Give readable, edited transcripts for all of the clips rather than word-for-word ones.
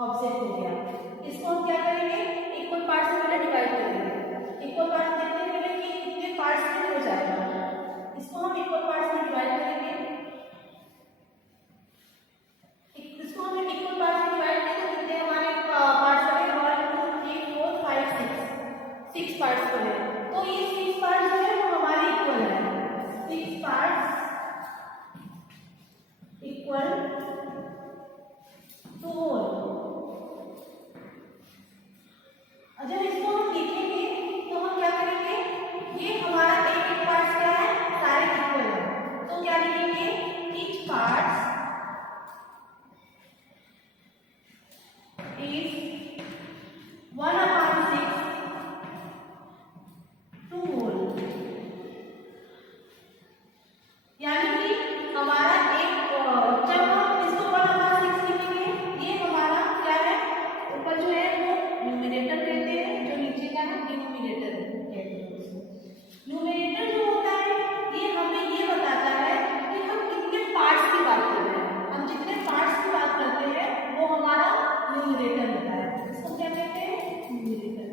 Object हो गया। इसको हम क्या करेंगे, इक्वल पार्ट से पहले डिवाइड करेंगे। इक्वल पार्ट देखने के लिए कि कितने पार्ट्स में हो जाएगा, इसको हम इक्वल पार्ट्स में डिवाइड करेंगे। इसको हम इक्वल पार्ट्स में डिवाइड करें तो कितने हमारे पार्ट्स बने, 1 2 3 4 5 6 पार्ट्स बने। तो ये 6 पार्ट्स जो है वो हमारे इक्वल है, 6 पार्ट्स इक्वल टू होल। जब इसको हम लिखेंगे तो हम क्या करेंगे, ये हमारा एक एक पार्ट्स क्या है, सारे इक्वल है, तो क्या लिखेंगे, each parts is 1/6 to whole. यानी कि हमारा एक, जब हम इसको 1/6 लिखेंगे, ये हमारा क्या है, ऊपर जो है वो न्यूमरेटर कहते हैं, जो नीचे का है डिनोमिनेटर कहते हैं उसको। न्यूमरेटर जो होता है ये हमें ये बताता है कि हम कितने पार्ट्स की बात कर रहे हैं। हम जितने पार्ट्स की बात करते हैं वो हमारा न्यूमरेटर होता है। इसको क्या कहते हैं, न्यूमरेटर,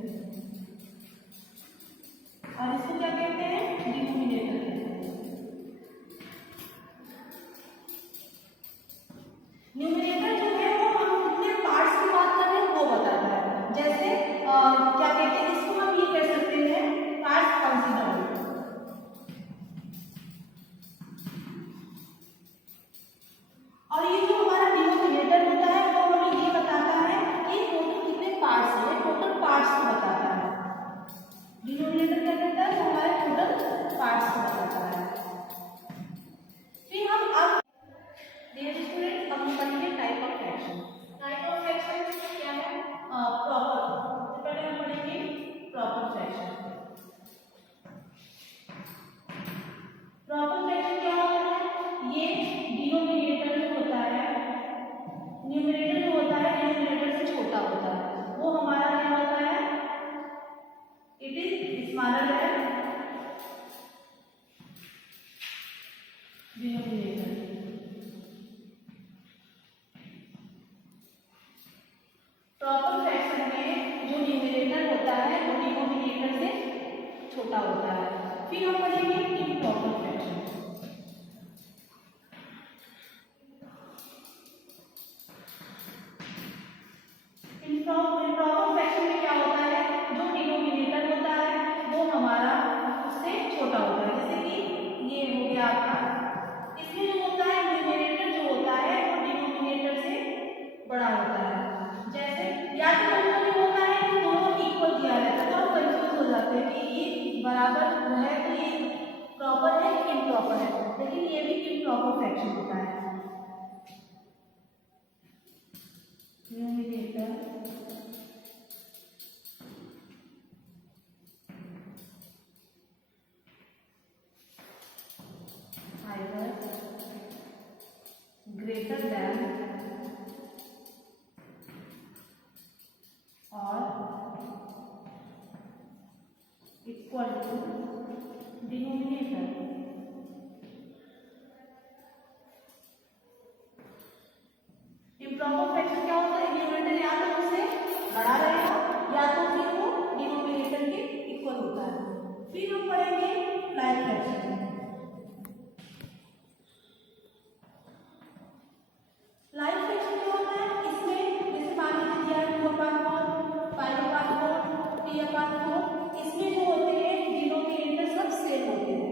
और इसको क्या कहते हैं, डिनोमिनेटर कहते हैं। न्यूमरेटर जो है वो हम कितने पार्ट्स की बात कर रहे हैं वो बताता है। जैसे क्या कहते हैं, इसको हम ये कह सकते हैं पार्ट्स कंसीडर्ड। और ये जो हमारा डिनोमिनेटर होता है वो हमें ये बताता है कि टोटल कितने पार्ट्स हैं, टोटल पार्ट्स को बताता है। डिनोमिनेटर क्या कहता है, वो हमारे टोटल पार्ट्स को बताता है। फिर हम अब डियर स्टूडेंट अब हम पढ़ेंगे type of fraction. Type of fraction क्या है, प्रॉपर। सबसे पहले हम पढ़ेंगे प्रॉपर फ्रैक्शन। प्रॉपर फ्रैक्शन क्या होता है, ये डिनोमिनेटर जो होता है, न्यूमरेटर जो होता है डिनोमिनेटर से छोटा होता है, वो हमारा क्या होता है, it is smaller than denominator. Proper fraction में जो न्यूमरेटर होता है वो डिनोमिनेटर से छोटा होता है। फिर हम पढ़ेंगे इम्प्रॉपर फ्रैक्शन। इम्प्रॉपर फ्रैक्शन में क्या होता है, जो डिनोमिनेटर होता है वो हमारा उससे छोटा होता है। जैसे कि ये हो गया आपका, इसमें जो होता है न्यूमरेटर जो होता है वो डिनोमिनेटर से बड़ा होता है। जैसे या तो कभी होता है कि दोनों इक्वल दिया रहता है, तो हम कंफ्यूज हो जाते हैं कि ये बराबर है तो ये प्रॉपर है कि इम्प्रॉपर है, लेकिन ये भी इम्प्रॉपर फ्रैक्शन होता है। Numerator greater than or equal to denominator। Improper fraction क्या होता है, न्यूमरेटर या तो उससे बड़ा रहेगा या तो फिर वो डिनोमिनेटर के इक्वल होता है। फिर हम पढ़ेंगे लाइफ फ्रैक्शन। लाइफ फ्रैक्शन क्या होता है, इसमें जैसे मान लीजिए दिया है 2/4 5/4 3/4, इसमें जो होते हैं डिनोमिनेटर सब सेम होते हैं।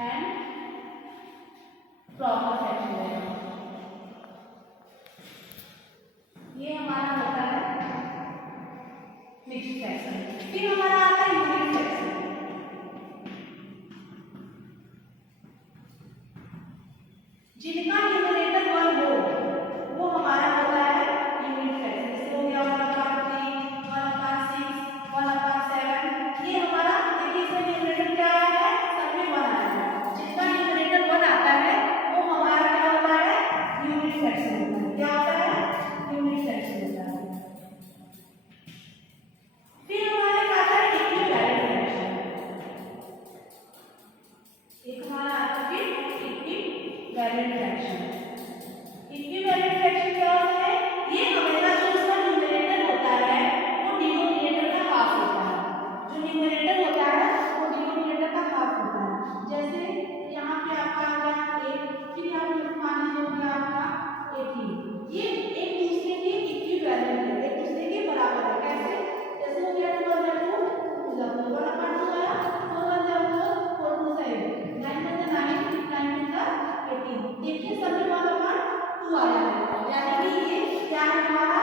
एंड प्रॉपर फ्रैक्शन रहेगा। ये हमारा होता है मिक्स्ड फ्रैक्शन। फिर हमारा आता है यूनिट फ्रैक्शन। जिनका न्यूमरेटर 1 हो वो हमारा होता है यूनिट फ्रैक्शन। जैसे हो गया 1/3, 1/6, 1/7। ये हमारा देखिए इसमें न्यूमरेटर क्या आया है, सब में 1 आया है। जिनका न्यूमरेटर 1 आता है वो हमारा क्या होता है, यूनिट फ्रैक्शन होता है। क्या होता है, यूनिट फ्रैक्शन होता है। फिर हमारे क्या आता है इक्विवेलेंट फ्रैक्शन। एक हमारा आता है इक्विवेलेंट फ्रैक्शन। इक्विवेलेंट फ्रैक्शन क्या होता है, ये हमेशा जो इसका न्यूमरेटर होता है वो डिनोमिनेटर का हाफ होता है। जो न्यूमरेटर होता है वो डिनोमिनेटर का हाफ होता है। जैसे यहाँ पे आपका आ गया 8, फिर यहाँ पे मान लीजिए हो गया आपका 18। ये एक दूसरे के इक्विवेलेंट है, एक दूसरे के बराबर है। कैसे, जैसे हो गया 2 × 2 2 × 2, 1/2 आया, 4 × 4 4 2 8, 9 × 9 9 2 18। देखिए सभी 1/2 आया है, यानी कि ये क्या है, हमारा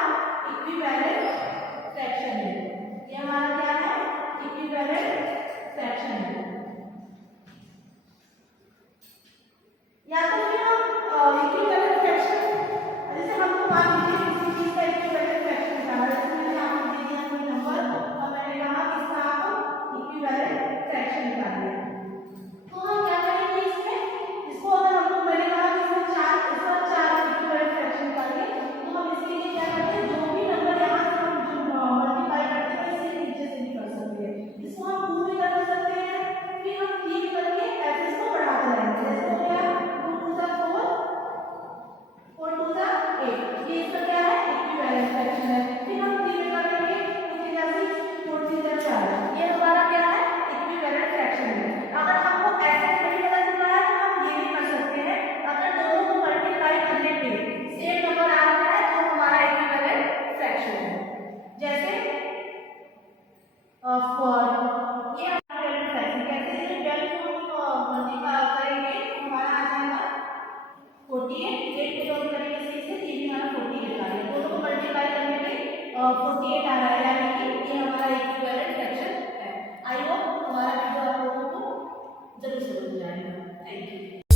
इक्विवेलेंट फ्रैक्शन है। ये हमारा क्या है, इक्विवेलेंट फ्रैक्शन है। या तो फिर हम इक्विवेलेंट फ्रैक्शन, जैसे हमको मान लीजिए किसी चीज का इक्विवेलेंट फ्रैक्शन निकालना है, जैसे मैंने आपको दे दिया कोई नंबर और मैंने कहा इसका आप इक्विवेलेंट फ्रैक्शन निकालिए, तो हम क्या करेंगे इसमें, इसको अगर हमको मैंने कहा कि इसमें 4 इक्विवेलेंट फ्रैक्शन निकालिए, तो हम इसके लिए क्या करते हैं, जो भी नंबर यहाँ से हम जो मल्टीप्लाई करते हैं इससे नीचे से भी कर सकते हैं। इसको हम 2 भी कर सकते हैं, फिर हम 3 करके ऐसे इसको बढ़ाते रहेंगे। जैसे हो गया 2 2 4 4 2 8, ये इसका क्या है, इक्विवेलेंट फ्रैक्शन है। फिर हम 3 में कर लेंगे, 2 3 6 4 3 4, ये हमारा क्या है, इक्विवेलेंट फ्रैक्शन है। अगर हमको ऐसे नहीं पता चला है तो हम ये भी कर सकते हैं, अगर दोनों को मल्टीप्लाई करने पे सेम नंबर आ रहा है तो हमारा इक्विवेलेंट फ्रैक्शन है। जैसे 4, ये हमारा इक्विवेलेंट फ्रैक्शन। कैसे, 12 को मल्टीप्लाई करेंगे तो हमारा आ जाएगा 48। 8 को जोड़ करेंगे इससे, ये भी हमारा 48 आ गया। दोनों को मल्टीप्लाई करने पे 48 आ रहा है, यानी कि ये हमारा इक्विवेलेंट फ्रैक्शन है। आई होप हमारा वीडियो आप लोगों को जरूर समझ में आएगा। Thank you.